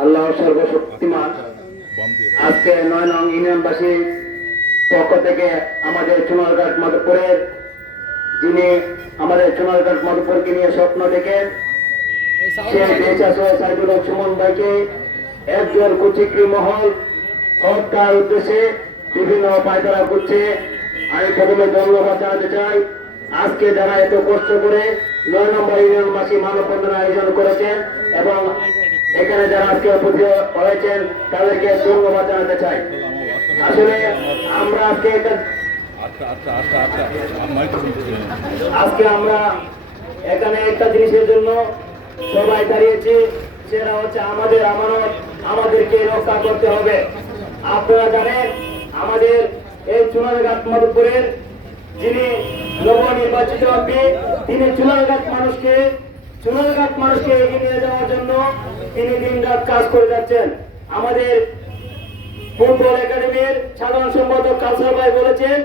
আল্লাহ সর্বশক্তিমান। আজকে 9 নং ইউনিয়নবাসীর পক্ষ থেকে আমাদের চুনারঘাট মধুপুরের, যিনি আমাদের চুনারঘাট মধুপুরকে নিয়ে স্বপ্ন দেখেন, সেই সাইদুল হক সুমন ভাইকে একজন কুচিক্রি মহল হত্যার উদ্দেশ্যে বিভিন্ন পায়তারা করছে। আমি প্রথমে ধন্যবাদ জানাতে চাই আজকে যারা এত কষ্ট করে 9 নম্বর ইউনিয়নবাসী মানববন্ধন আয়োজন করেছেন এবং এখানে যারা আজকে উপস্থিত হয়েছেন তাদেরকে ধন্যবাদ জানাতে চাই। আসলে আমরা আজকে আমরা এখানে একটা জিনিসের জন্য সবাই দাঁড়িয়েছি, সেটা হচ্ছে আমাদের আমানত, আমাদেরকে রক্ষা করতে হবে। আপনারা জানেন আমাদের এই চুনারঘাট মধুপুরের যিনি নবনির্বাচিত এমপি, তিনি চুনারঘাট মানুষকে এগিয়ে নিয়ে যাওয়ার জন্য তিনি দিন রাত কাজ করে যাচ্ছেন। আমাদের ফুটবল একাডেমির সাধারণ সম্পাদক কালসার ভাই বলেছেন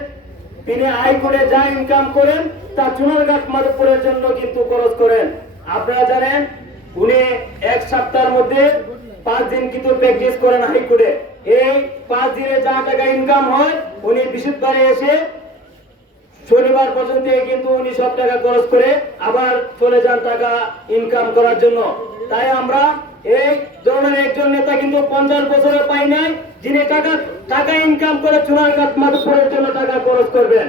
তিনি আয় করে যা ইনকাম করেন তা চুনারঘাট মধুপুরের জন্য কিন্তু খরচ করেন। আপনারা জানেন উনি এক সপ্তাহের মধ্যে 5 দিন কিন্তু প্র্যাকটিস করেন হাইকোর্টে। এই 5 দিনে যা টাকা ইনকাম হয় উনি বৃহস্পতিবারে এসে শনিবার পর্যন্ত কিন্তু উনি সব টাকা খরচ করে আবার চলে যান টাকা ইনকাম করার জন্য। তাই আমরা এই ধরনের একজন নেতা কিন্তু 50 বছরে পাই নাই যিনি টাকা ইনকাম করে চুনারঘাট মধুপুরের জন্য টাকা খরচ করবেন।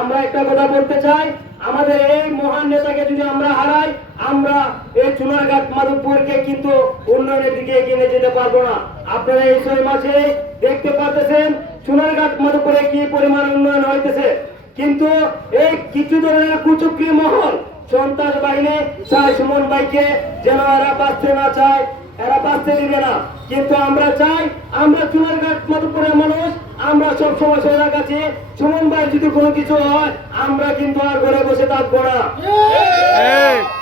আমরা একটা কথা বলতে চাই, আমাদের এই মহান নেতাকে যদি আমরা হারাই, আমরা এই চুনারঘাট মধুপুরকে কিন্তু উন্নয়নের দিকে এগিয়ে নিয়ে যেতে পারবো না। আপনারা এই 6 মাসে দেখতে পাচ্ছেন চুনারঘাট মধুপুরে কি পরিমাণ উন্নয়ন হইতেছে, কিন্তু এই কিছু ধরনের কুচক্রী মহল সন্ত্রাস বাহিনী চায় সুমন ভাইকে যেন এরা বাঁচতে না চায়, এরা বাঁচতে দিবে না। কিন্তু আমরা চাই, আমরা চুনারঘাট মধুপুরের মানুষ, আমরা সবসময় সজাগ আছি। সুমন ভাই যদি কোনো কিছু হয় আমরা কিন্তু আর ঘরে বসে থাকবো না।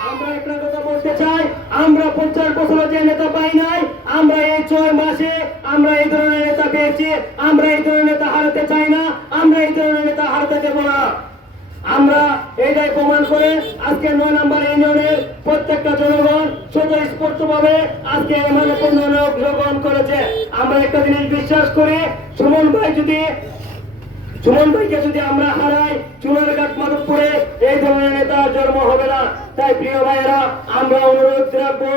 আমরা একটা কথা বলতে চাই, আমরা 50 বছরে যে নেতা পাই নাই, আমরা এই 6 মাসে আমরা এই ধরনের নেতা পেয়েছি। আমরা এই ধরনের নেতা হারাতে চাই না, আমরা এই ধরনের নেতা হারাতে দেব না। আমরা এইটাই প্রমাণ করে আজকে 9 নম্বর ইউনিয়নের প্রত্যেকটা জনগণ স্বতঃস্ফূর্তভাবে আজকে মানববন্ধনে অংশগ্রহণ করেছে। আমরা একটা জিনিস বিশ্বাস করি, সুমন ভাইকে যদি আমরা হারাই, চুনারঘাট মধুপুরে এই ধরনের নেতা জন্ম হবে না। তাই প্রিয় ভাইয়েরা, আমরা অনুরোধ রাখবো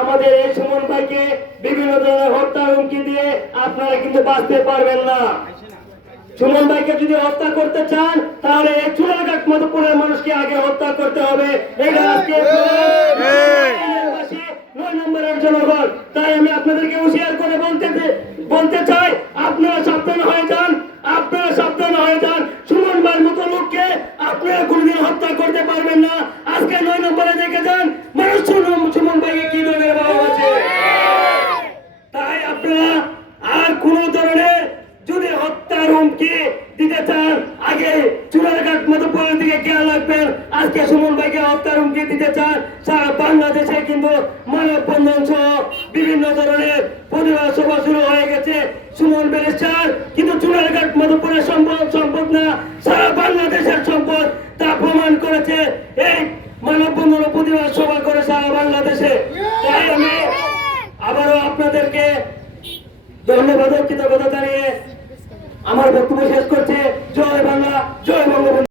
আমাদের এই সুমন ভাইকে বিভিন্ন ধরনের হত্যার হুমকি দিয়ে আপনারা কিন্তু বাঁচতে পারবেন না। সুমন ভাইকে যদি হত্যা করতে চান তাহলে এই চুনারঘাট মধুপুরের মানুষকে আগে হত্যা করতে হবে। এটা আজকে 9 নম্বরের জনগণ। তাই আমি আপনাদেরকে হুঁশিয়ার করে বলতে চাই, আপনারা সাবধান হয়ে যান, সুমন ভাইয়ের মতো লোককে আপনারা কোনদিন হত্যা করতে পারবেন না। আজকে 9 নম্বরে দেখে যান মানুষ সুমন ভাইকে কি ধরনের ভালোবাসে। তাই আপনারা আর কোন ধরনের যদি হত্যার হুমকি দিতে চান, আগে চুনারঘাট মধুপুরের দিকে খেয়াল রাখবেন। আজকে সুমন ভাইকে হত্যার হুমকি দিতে চান, সারা বাংলাদেশে কিন্তু মানববন্ধন সহ বিভিন্ন ধরনের প্রতিবাদ সভা শুরু হয়ে গেছে। সুমন ব্যারিস্টার কিন্তু চুনারঘাট মধুপুরের সম্পদ না, সারা বাংলাদেশের সম্পদ, তা প্রমাণ করেছে এই মানববন্ধন প্রতিবাদ সভা করে সারা বাংলাদেশে। তাই আমি আবারও আপনাদেরকে ধন্যবাদ, কৃতজ্ঞতা জানিয়ে আমার বক্তব্য শেষ করছে। জয় বাংলা, জয় বঙ্গবন্ধু।